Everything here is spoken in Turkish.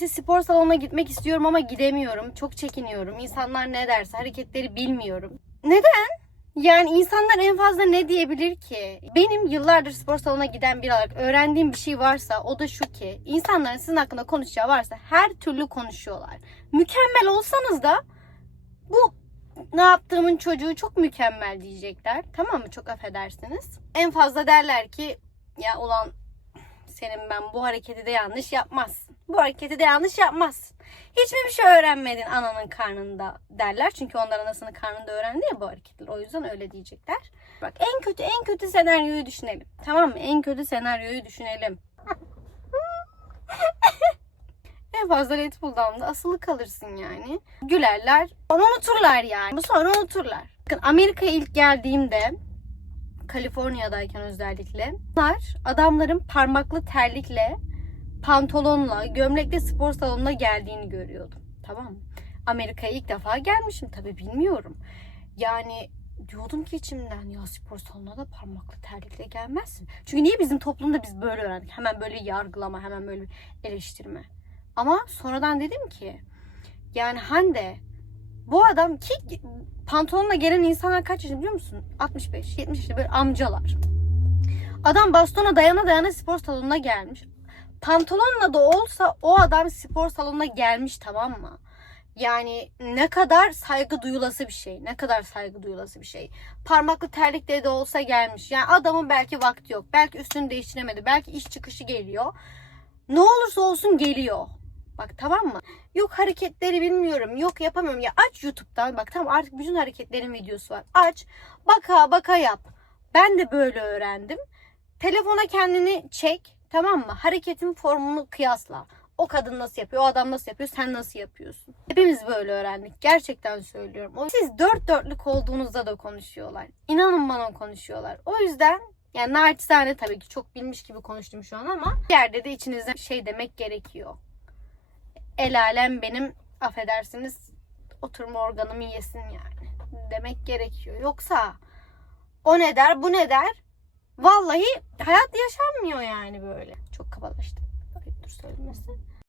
İşte spor salonuna gitmek istiyorum ama gidemiyorum. Çok çekiniyorum. İnsanlar ne derse hareketleri bilmiyorum. Neden? Yani insanlar en fazla ne diyebilir ki? Benim yıllardır spor salonuna giden biri olarak öğrendiğim bir şey varsa o da şu ki insanların sizin hakkında konuşacağı varsa her türlü konuşuyorlar. Mükemmel olsanız da bu ne yaptığımın çocuğu çok mükemmel diyecekler. Tamam mı? Çok affedersiniz. En fazla derler ki ya ulan senin ben bu hareketi de yanlış yapmazsın. Bu hareketi de yanlış yapmazsın. Hiç mi bir şey öğrenmedin ananın karnında derler. Çünkü onlar anasının karnında öğrendi ya bu hareketleri. O yüzden öyle diyecekler. Bak en kötü en kötü senaryoyu düşünelim. Tamam mı? En kötü senaryoyu düşünelim. en fazla Red Bull Down'da asılı kalırsın yani. Gülerler. Onu unuturlar yani. Sonra unuturlar. Bakın Amerika'ya ilk geldiğimde Kaliforniya'dayken özellikle bunlar adamların parmaklı terlikle pantolonla, gömlekle spor salonuna geldiğini görüyordum. Tamam mı? Amerika'ya ilk defa gelmişim tabii bilmiyorum. Yani diyordum ki içimden ya spor salonuna da parmaklı terlikle gelmezsin. Çünkü niye bizim toplumda biz böyle öğrendik? Hemen böyle yargılama, hemen böyle eleştirme. Ama sonradan dedim ki yani Hande bu adam ki pantolonla gelen insanlar kaç yaşında biliyor musun? 65, 70 yaşında böyle amcalar. Adam bastona dayana dayana spor salonuna gelmiş. Pantolonla da olsa o adam spor salonuna gelmiş tamam mı? Yani ne kadar saygı duyulası bir şey. Ne kadar saygı duyulası bir şey. Parmaklı terlikle de olsa gelmiş. Yani adamın belki vakti yok. Belki üstünü değiştiremedi. Belki iş çıkışı geliyor. Ne olursa olsun geliyor. Bak tamam mı? Yok hareketleri bilmiyorum. Yok yapamıyorum. Ya aç YouTube'dan. Bak tamam artık bütün hareketlerin videosu var. Aç. Baka baka yap. Ben de böyle öğrendim. Telefona kendini çek. Tamam mı? Hareketin formunu kıyasla. O kadın nasıl yapıyor, o adam nasıl yapıyor, sen nasıl yapıyorsun? Hepimiz böyle öğrendik. Gerçekten söylüyorum. Siz dört dörtlük olduğunuzda da konuşuyorlar. İnanın bana konuşuyorlar. O yüzden yani naçizane tabii ki çok bilmiş gibi konuştum şu an ama bir yerde de içinizden şey demek gerekiyor. El alem benim affedersiniz oturma organımı yesin yani demek gerekiyor. Yoksa o ne der bu ne der Vallahi hayat yaşanmıyor yani böyle. Çok kabalaştım. Ay, Dur söylemesi.